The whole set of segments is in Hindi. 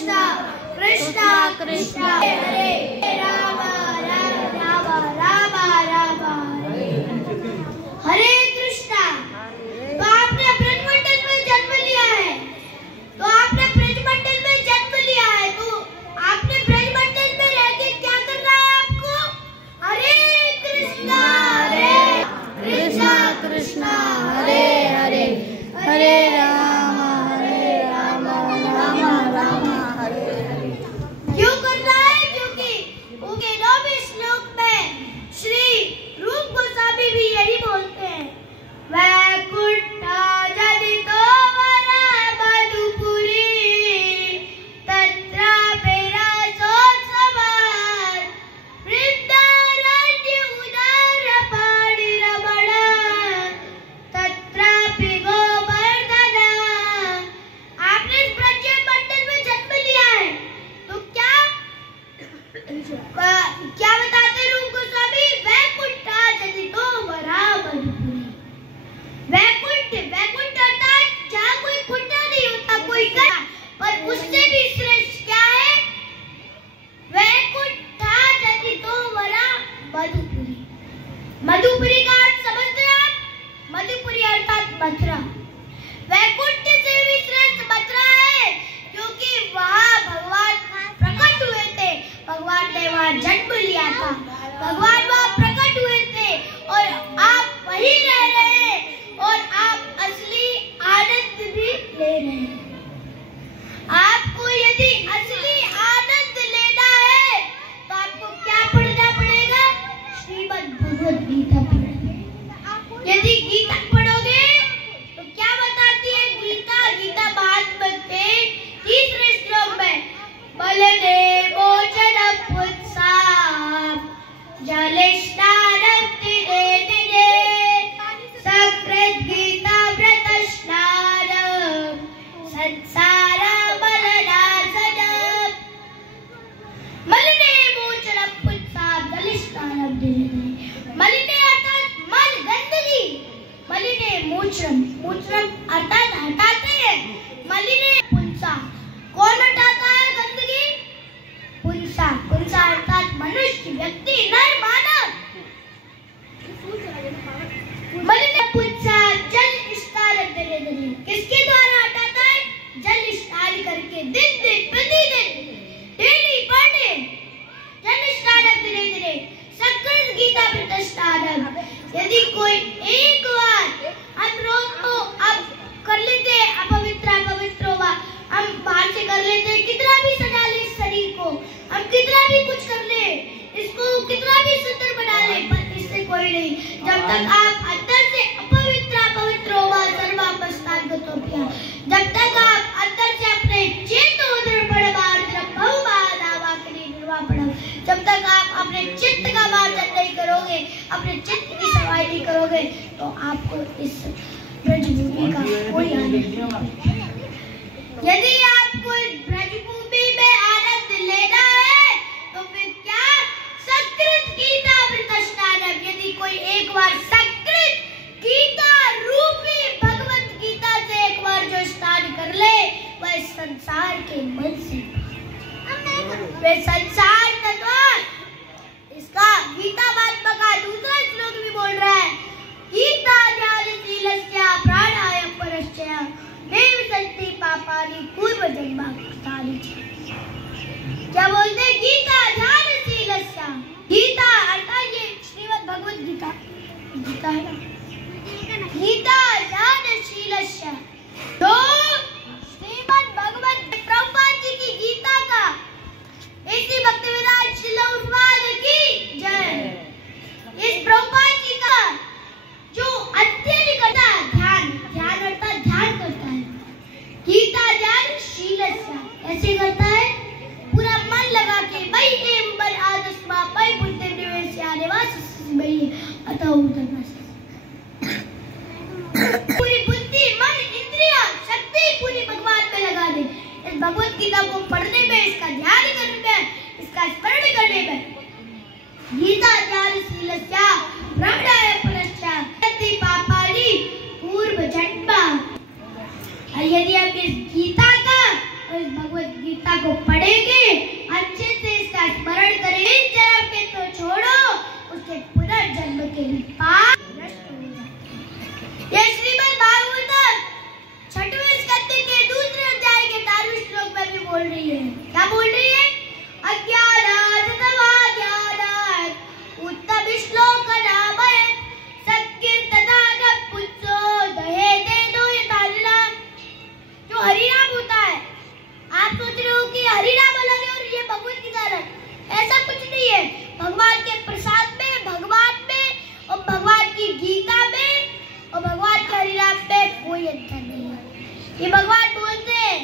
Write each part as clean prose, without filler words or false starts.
कृष्णा कृष्णा कृष्णा हरे राम राम राम राम राम हरे कृष्णा। तो आपने ब्रजमंडल में जन्म लिया है, तो आपने ब्रजमंडल में जन्म लिया है, तो आपने ब्रजमंडल में रह के क्या करना है आपको? हरे कृष्णा कृष्णा कृष्णा हरे हरे हरे राम राम राम हरे हरे। क्यों करना है? क्योंकि उनके 9वें श्लोक में श्री रूप गोस्वामी भी यही बोलते हैं, वैकुंठ जनितो वरा मधुपुरी तत्रापि रसोत्सवात् वृन्दारण्य उदार पाणिरमण तत्रापि गोवर्धन। आपने इस ब्रजमंडल में जन्म लिया है, तो क्या बताते रूप गोस्वामी? वैकुंठ जनितो वरा मधुपुरी। वैकुंठ अर्थात जहाँ कोई कुंडा नहीं होता, कोई कर, पर उससे भी श्रेष्ठ क्या है? वैकुंठ जनितो वरा मधुपुरी। मधुपुरी का अर्थ समझते हैं आप? मधुपुरी अर्थात मथुरा। वैकुंठ से भी श्रेष्ठ मथुरा है, क्योंकि वहाँ भगवान प्रकट हुए थे, भगवान ने वहाँ जन्म लिया था, भगवान वहाँ प्रकट हुए थे, और आप वहीं रह रहे हैं और आप असली आनंद भी ले रहे हैं। आपको यदि असली आनंद लेना है तो आपको क्या पढ़ना पड़ेगा? श्रीमद् भगवद गीता पढ़ना। यदि गीता पढ़ोगे तो क्या बताती है गीता? गीता महात्म्य के 3रे श्लोक में बलदेवोचनं पुंसां जलस्नानं दिने दिने सकृत् गीतामृतस्नानं संसारमलनाशनं। मलिनेवोचनं पुंसां जलस्नानं दिने दिने। मलिने अर्थात मल, गंदगी। मलिने मोचनम, मोचनम अर्थात हटाते हैं। मलिने पुंसा, कौन हटाता है गंदगी? पुंसा। पुंसा अर्थात मनुष्य, व्यक्ति, नर, मानव। मलिने पुंसा जल स्नान दिने दिने। किसके द्वारा हटाता है? जल स्नान करके, दिन दिन प्रतिदिन, डेली पर डे जल स्नान दिने दिने सकृत् गीतामृतस्नानं। यदि कोई एक बार, हम रोज तो अब कर लेते हैं अपवित्र हुआ, हम बाहर से कर लेते हैं, कितना भी सजा ले इस शरीर को, हम कितना भी कुछ कर ले, इसको कितना भी सुंदर बना ले, पर इससे कोई नहीं। जब तक आप अंदर से अपवित्र हुआ सर्वापस्तागतोप्या, जब तक आप अंदर से अपने जब तक आप अपने चित्त का मार्जन नहीं करोगे, अपने चित्त की सफाई नहीं करोगे, तो आपको इस ब्रजभूमि का कोई आनंद नहीं। यदि आपको इस ब्रजभूमि में आनंद लेना है तो फिर क्या? सकृत् गीतामृतस्नानं। यदि कोई एक बार सकृत गीता रूपी भगवत गीता से एक बार जो स्नान कर ले, वह संसार के मन से, वे संसार तत्व, इसका गीता महात्म्य का 2रा श्लोक भी बोल रहा है, गीता ज्ञानशीलस्य प्राणायाम परश्चय नैव सन्ति पापानि पूर्वजन्मानि। क्या बोलते हैं? गीता ज्ञानशीलस्य। गीता अर्थात ये श्रीमद् भगवद गीता, गीता है ना, गीता ज्ञानशीलस्य। तो श्रीमद् भगवद प्रभुपाद जी की गीता का इसी भक्तिवेदांत श्रील की जय। इस प्रभुपाद जी का जो अध्ययन करता है, ध्यान अर्थात ध्यान करता है, गीता ज्ञानशीलस्य ऐसे करता है, पूरा मन लगा के, मयि एव मन आदस्मा मयि बुद्धिं निवेशय निवासस्मि मयि अतः ऊर्ध्वनास्ति। पूरी बुद्धि, मन, इंद्रियां, शक्ति पूरी भगवान में लगा दे। इस भगवत गीता को पढ़ने में, इसका ध्यान करने में, इसका स्मरण करने में। गीता ज्ञानशीलस्य प्राणायाम परश्चय सन्ति पापानि पूर्वजन्म। यदि आप इस गीता का और इस भगवत भगवत गीता को पढ़ेंगे, अच्छे से इसका स्मरण करेंगे, इस जन्म के तो छोड़ो, उसके पुनर्जन्म के लिए पाप नष्ट हो जाएंगे। ये श्रीमद् भागवतम 6वें स्कंद के दूसरे अध्याय के 18वें श्लोक में भी बोल रही है। क्या बोल रही है? अज्ञानात् तमज्ञानात् उत्तम श्लोक नामय सत्कीर्तनात् पुच्छो दहे दे दो यथार्थ। जो हरिनाम होता है, आप सोच रहे हो कि हरिनाम अलग है और ये भगवत गीता अलग, ऐसा कुछ नहीं है। भगवान के प्रसाद में, भगवान में और भगवान की गीता में और भगवान के हरिनाम में कोई अंतर नहीं है। ये भगवान बोलते हैं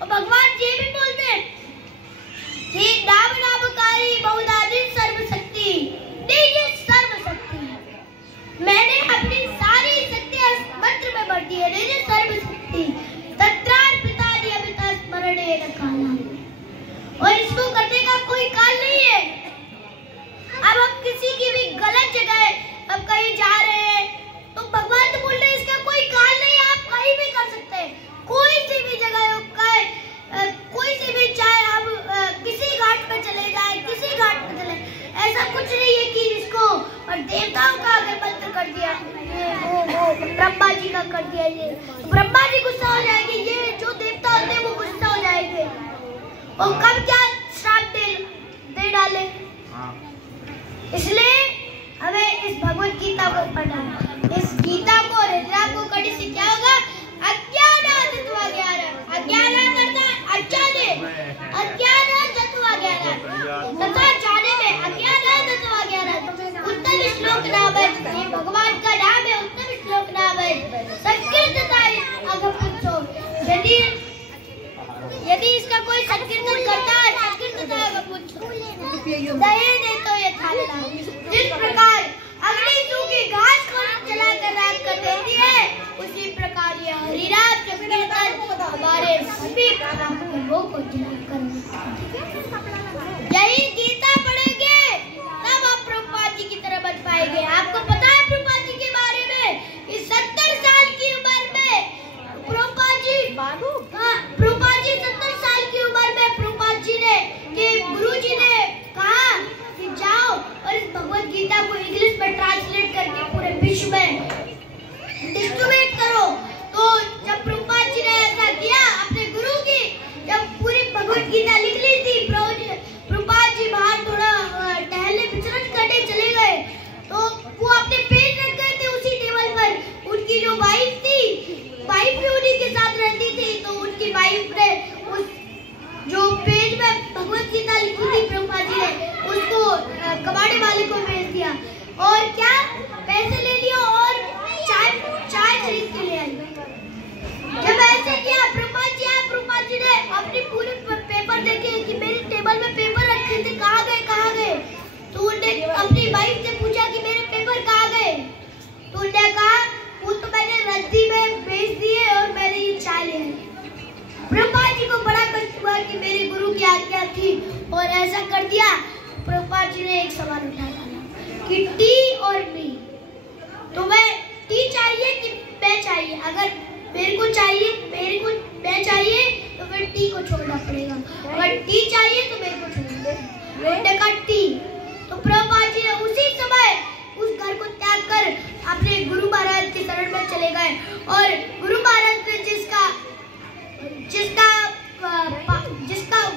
और भगवान ये भी बोलते हैं कि नाम नामकारी बहुधारी सर्वशक्ति, निज सर्वशक्ति। मैंने अपनी सारी शक्तियां मंत्र में भर दी है, निज सर्वशक्ति तत्रार पिता नियमिता स्मरणे रखाला। और इसको करने का कोई काल नहीं है। अब हम किसी की भी गलत जगह अब कहीं जा रहे हैं तो भगवान तो बोल रहे हैं इसका कोई काल नहीं है, आप कहीं भी कर सकते हैं, कोई सी भी जगह कोई सी भी, चाहे हम किसी घाट पे चले जाए, किसी घाट पे चले, ऐसा कुछ नहीं है कि इसको और देवताओं का आगे मंत्र कर दिया, वो ब्रह्मा जी का कर दिया, ये ब्रह्मा जी गुस्सा हो जाएंगे, ये जो देवता होते हैं वो गुस्सा हो जाएंगे और कब क्या श्राप दे डाले। इसलिए हमें इस भगवत गीता को पढ़ना है। इस गीता को और हरिनाम को करने से क्या होगा? अज्ञानात् तत्त्वज्ञानात्, अज्ञानात् अर्थात अज्ञाने, अज्ञानात् तत्त्वज्ञानात् तथा जाने में, अज्ञानात् तत्त्वज्ञानात् उत्तम श्लोक नाम है, ये भगवान का नाम है, उत्तम श्लोक नाम है संकीर्तनाय अगपुच्छो। यदि इसका कोई संकीर्तन करता है, संकीर्तनाय अगपुच्छो दहे दे तो ये थाला। जिस प्रकार अग्नि सूखी घास को जलाकर राख कर देती है, उसी प्रकार ये हरिनाम संकीर्तन हमारे सभी पापों को जलाकर। यही गीता पढ़ेंगे तब आप प्रभुपाद जी की तरह बन पाएंगे। आपको पता है प्रभुपाद जी के बारे में, इस 70 साल की उम्र में प्रभुपाद जी 70 साल की उम्र में प्रभुपाद जी ने कि गुरु जी ने कहा कि जाओ और इस भगवत गीता को इंग्लिश में ट्रांसलेट करके पूरे विश्व में डिस्ट्रीब्यूट करो। तो जब प्रभुपाद जी ने ऐसा किया अपने गुरु की, जब पूरी भगवत गीता लिख ली थी, प्रभुपाद जी बाहर थोड़ा टहलने विचरण करने चले गए तो वो अपने पेज रख गए थे उसी टेबल पर। उनकी जो वाइफ थी, वाइफ भी उन्हीं के साथ रहती थी, तो उनकी वाइफ ने उस जो पेज में भगवत गीता लिखी थी प्रभुपाद जी ने, उसको कबाड़े वाले को भेज दिया और क्या पैसे ले लिया और चाय खरीद के ले आई। जब ऐसे किया प्रभुपाद जी ने अपनी पूरे पेपर देखे कि मेरे टेबल में पेपर रखे थे, कहाँ गए? तो उन्होंने अपनी वाइफ से पूछा कि मेरे पेपर कहाँ गए? तो उन्होंने कहा वो तो मैंने रद्दी में बेच दिए और मैंने ये चाय ले आई। प्रभुपाद जी को बड़ा कष्ट हुआ कि मेरे गुरु की आज्ञा थी और ऐसा कर दिया। प्रभुपाद जी ने एक सवाल उठा डाला कि टी और मी, तो मैं टी चाहिए कि मैं चाहिए? अगर मेरे को मैं चाहिए तो फिर टी को छोड़ना पड़ेगा, अगर टी चाहिए तो मेरे को छोड़ना। उन्होंने कहा टी। तो प्रभुपाद जी ने उसी समय उस घर को त्याग कर अपने गुरु महाराज के शरण में चले गए और गुरु महाराज ने जिसका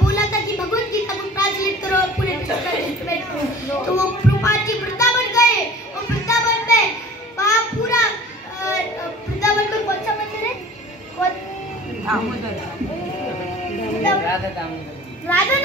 बोला था कि भगवत गीता को ट्रांसलेट करो और पूरे ट्रांसलेट करो, तो वो प्रभुपाद जी वृंदावन गए और वृंदावन में वहाँ पूरा वृंदावन में कौन सा मंदिर है? राधा